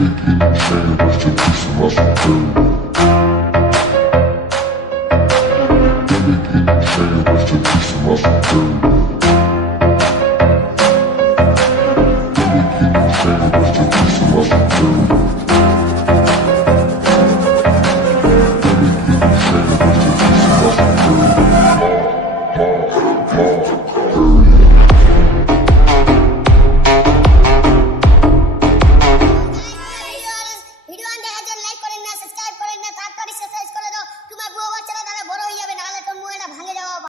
shame, rest in peace to my superior. Shame, rest in peace to my superior.